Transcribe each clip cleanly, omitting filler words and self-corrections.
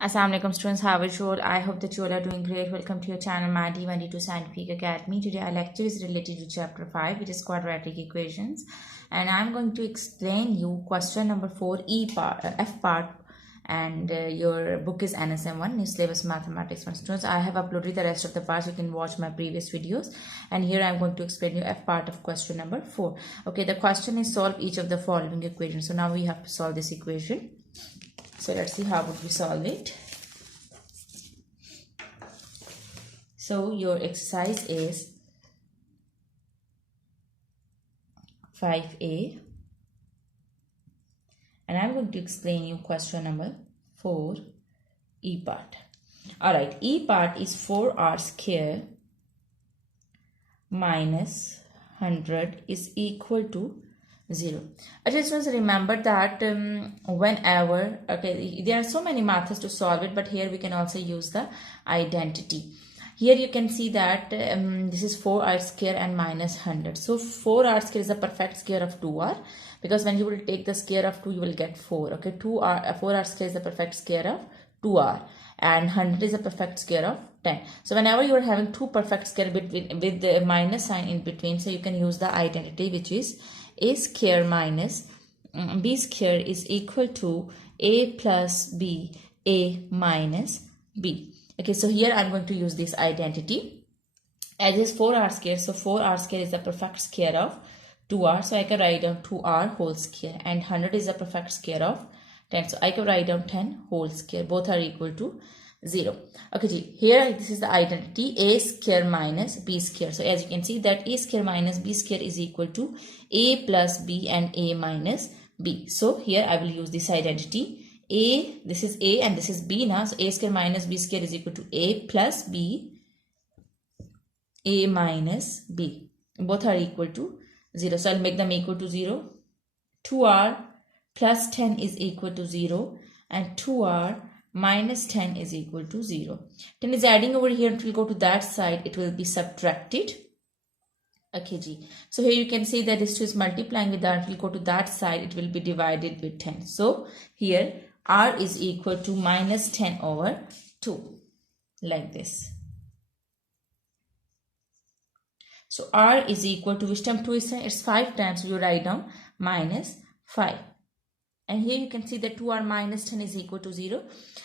Assalamualaikum students, how are you all? I hope that you all are doing great. Welcome to your channel, My D1D2 Scientific Academy. Today our lecture is related to chapter 5, which is quadratic equations. And I'm going to explain you question number 4, F part. And your book is NSM1, New Syllabus Mathematics 1. Students, I have uploaded the rest of the parts. You can watch my previous videos. And here I'm going to explain you F part of question number 4. Okay, the question is solve each of the following equations. So now we have to solve this equation. So let's see how would we solve it. So your exercise is 5A, and I'm going to explain you question number 4, E part. Alright, E part is 4R square minus 100 is equal to 0. I just want to remember that whenever, okay, there are so many methods to solve it, but here we can also use the identity. Here you can see that this is 4R square and minus 100. So 4R square is the perfect square of 2R, because when you will take the square of 2, you will get 4. Okay, 4R square is the perfect square of 2R, and 100 is a perfect square of 10. So whenever you are having two perfect square with the minus sign in between, so you can use the identity, which is a square minus b square is equal to a plus b, a minus b. Okay, so here I'm going to use this identity. As is 4R square, so 4R square is the perfect square of 2R, so I can write down 2R whole square, and 100 is the perfect square of 10, so I can write down 10 whole square. Both are equal to 0. Okay, here this is the identity, a square minus b square. So as you can see that a square minus b square is equal to a plus b and a minus b. So here I will use this identity. A, this is a and this is b now. So a square minus b square is equal to a plus b, a minus b. Both are equal to 0. So I'll make them equal to 0. 2r plus 10 is equal to 0, and 2r minus 10 is equal to 0. 10 is adding over here. It will go to that side. It will be subtracted. Okay, G. So here you can see that this 2 is multiplying with that. It will go to that side. It will be divided with 10. So here r is equal to minus 10 over 2. Like this. So r is equal to, which time 2 is 10? It's 5 times. So you write down minus 5. And here you can see that 2r minus 10 is equal to 0.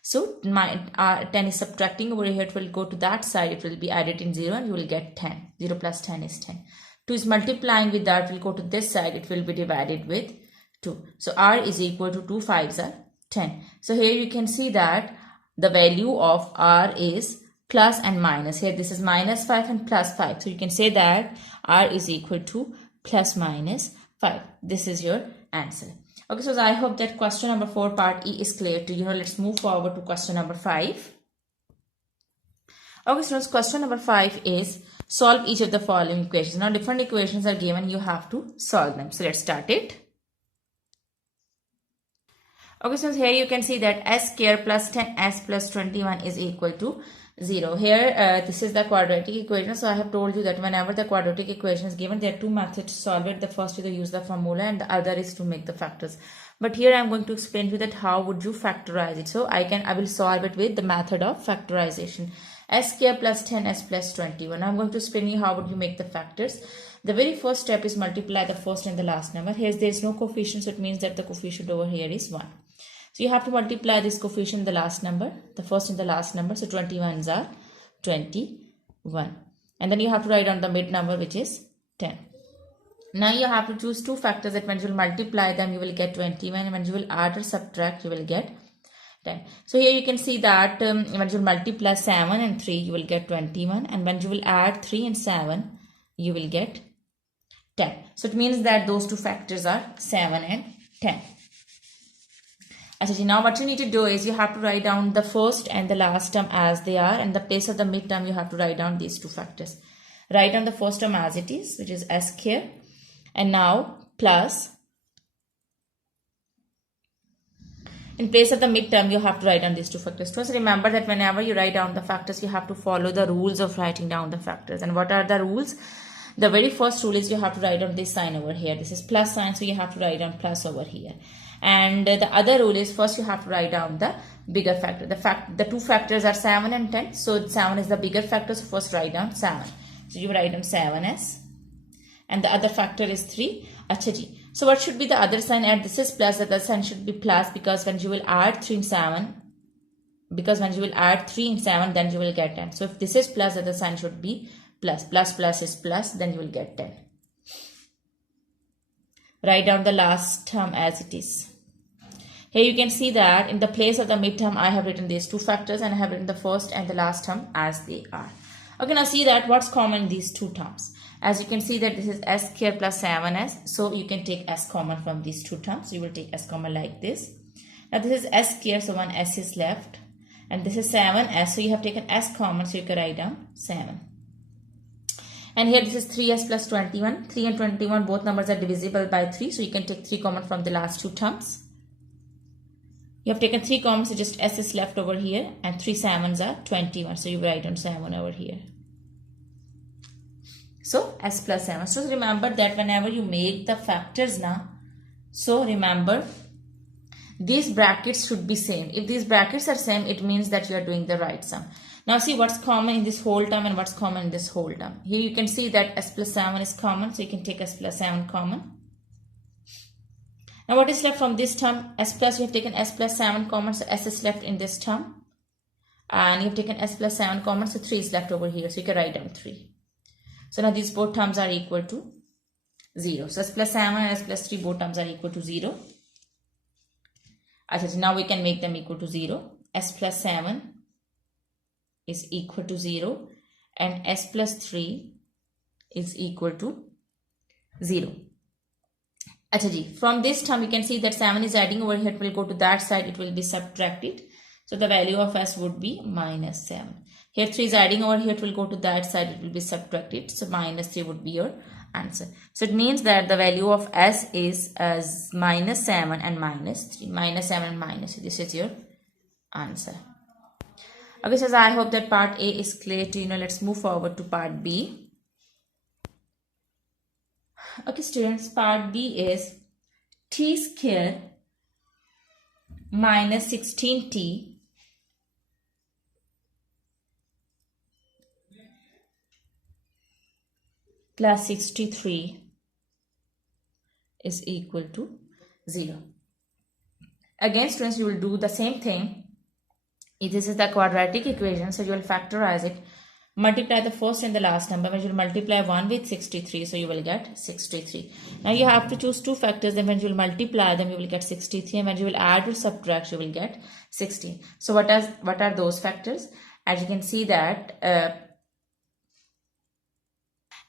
So 10 is subtracting over here. It will go to that side. It will be added in 0 and you will get 10. 0 plus 10 is 10. 2 is multiplying with that. It will go to this side. It will be divided with 2. So r is equal to 2 5s are 10. So here you can see that the value of r is plus and minus. Here this is minus 5 and plus 5. So you can say that r is equal to plus minus 5. This is your answer. Okay, so I hope that question number 4 part E is clear to you. Now let's move forward to question number 5. Okay, students, question number 5 is solve each of the following equations. Now different equations are given. You have to solve them. So let's start it. Okay, so here you can see that s square plus 10s plus 21 is equal to 0. Here this is the quadratic equation. So I have told you that whenever the quadratic equation is given, there are two methods to solve it. The first is to use the formula and the other is to make the factors. But here I am going to explain to you that how would you factorize it. So I will solve it with the method of factorization. S square plus 10s plus 21. I'm going to explain you how would you make the factors. The very first step is multiply the first and the last number. Here there is no coefficient, so it means that the coefficient over here is 1. So you have to multiply this coefficient, the last number, the first and the last number. So 21s are 21. And then you have to write down the mid number, which is 10. Now you have to choose two factors that when you will multiply them, you will get 21. And when you will add or subtract, you will get 10. So here you can see that when you will multiply 7 and 3, you will get 21. And when you will add 3 and 7, you will get 10. So it means that those two factors are 7 and 10. Now what you need to do is you have to write down the first and the last term as they are, and the place of the mid term you have to write down these two factors. Write down the first term as it is, which is s square, and now plus, in place of the mid term you have to write down these two factors. First, remember that whenever you write down the factors, you have to follow the rules of writing down the factors. And what are the rules? The very first rule is you have to write down this sign over here. This is plus sign, so you have to write down plus over here. And the other rule is first you have to write down the bigger factor. The two factors are 7 and 10. So 7 is the bigger factor. So first write down 7. So you write down 7s. And the other factor is 3. Acha ji. So what should be the other sign? And this is plus. The other sign should be plus, because when you will add 3 in 7, then you will get 10. So if this is plus, the other sign should be plus. Plus is plus, then you will get 10. Write down the last term as it is. Here you can see that in the place of the midterm, I have written these two factors and I have written the first and the last term as they are. Okay, now see that what's common in these two terms. As you can see that this is s square plus 7s. So you can take s common from these two terms. So you will take s common like this. Now this is s square, so one s is left. And this is 7s. So you have taken s common, so you can write down 7. And here this is 3s plus 21. 3 and 21, both numbers are divisible by 3. So you can take 3 common from the last two terms. You have taken 3 common, so just s is left over here. And 3 7s are 21. So you write down 7 over here. So s plus 7. So remember that whenever you make the factors now, so remember these brackets should be same. If these brackets are same, it means that you are doing the right sum. Now see what's common in this whole term and what's common in this whole term. Here you can see that s plus 7 is common, so you can take s plus 7 common. Now what is left from this term? S plus, you have taken s plus 7 common, so s is left in this term. And you have taken s plus 7 common, so 3 is left over here, so you can write down 3. So now these both terms are equal to 0. So s plus 7 and s plus 3, both terms are equal to 0. So now we can make them equal to 0. S plus 7 is equal to 0 and s plus 3 is equal to 0. From this term you can see that 7 is adding over here, it will go to that side, it will be subtracted. So the value of s would be minus 7. Here 3 is adding over here, it will go to that side, it will be subtracted. So minus 3 would be your answer. So it means that the value of s is as minus 7 and minus 3. Minus 7 and minus 3. This is your answer. Okay, so I hope that part A is clear to you. Now let's move forward to part B. Okay students, part B is t square minus 16t plus 63 is equal to 0. Again students, you will do the same thing. This is the quadratic equation, so you will factorize it. Multiply the first and the last number. When you will multiply 1 with 63, so you will get 63. Now you have to choose two factors, then when you will multiply them, you will get 63, and when you will add or subtract, you will get 16. So what are those factors? As you can see that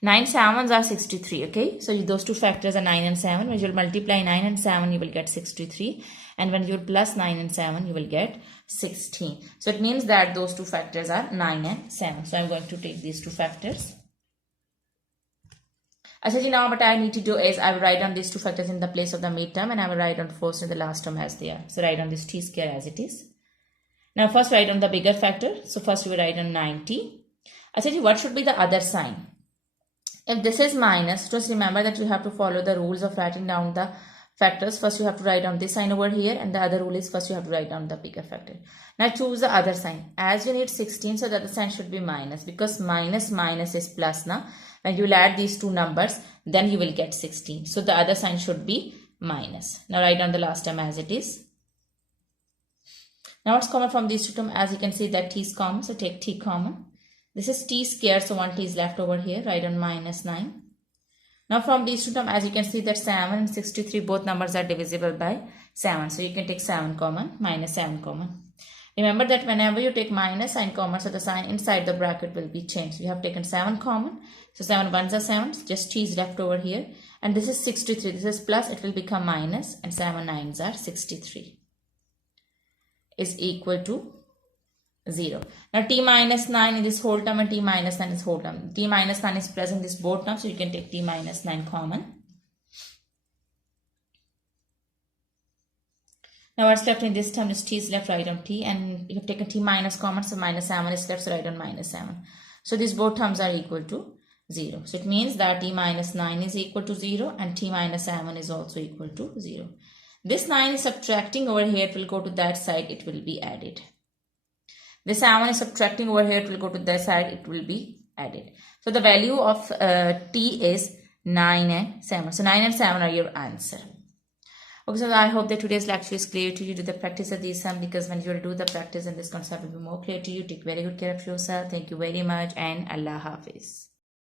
9 7s are 63. Okay, so those two factors are 9 and 7. When you will multiply 9 and 7, you will get 63, and when you will plus 9 and 7, you will get 16. So it means that those two factors are 9 and 7. So I'm going to take these two factors. Now what I need to do is I will write down these two factors in the place of the midterm, and I will write down the first and the last term as they are. So write down this t square as it is. Now first write down the bigger factor. So first we will write down 90. What should be the other sign? If this is minus, just remember that you have to follow the rules of writing down the factors. First you have to write down this sign over here, and the other rule is first you have to write down the bigger factor. Now choose the other sign. As you need 16, so the other sign should be minus, because minus is plus now. When you will add these two numbers, then you will get 16. So the other sign should be minus. Now write down the last term as it is. Now what's common from these two terms? As you can see that t is common, so take t common. This is t squared, so 1 t is left over here. Write down minus 9. Now from these two terms, as you can see that 7 and 63, both numbers are divisible by 7. So you can take 7 common, minus 7 common. Remember that whenever you take minus sign common, so the sign inside the bracket will be changed. We have taken 7 common. So 7 1s are 7, just t is left over here. And this is 63, this is plus, it will become minus, and 7 9s are 63 is equal to 0. Now t minus 9 in this whole term and t minus 9 is whole term. T minus 9 is present in this both terms, so you can take t minus 9 common. Now what's left in this term is t is left, write down t, and you have taken t minus common, so minus 7 is left, so write down minus 7. So these both terms are equal to 0. So it means that t minus 9 is equal to 0 and t minus 7 is also equal to 0. This 9 is subtracting over here, it will go to that side, it will be added. This 7 is subtracting over here, it will go to that side, it will be added. So the value of t is 9 and 7. So 9 and 7 are your answer. Okay, so I hope that today's lecture is clear to you. Do the practice of these sum, because when you do the practice and this concept will be more clear to you. Take very good care of yourself. Thank you very much and Allah Hafiz.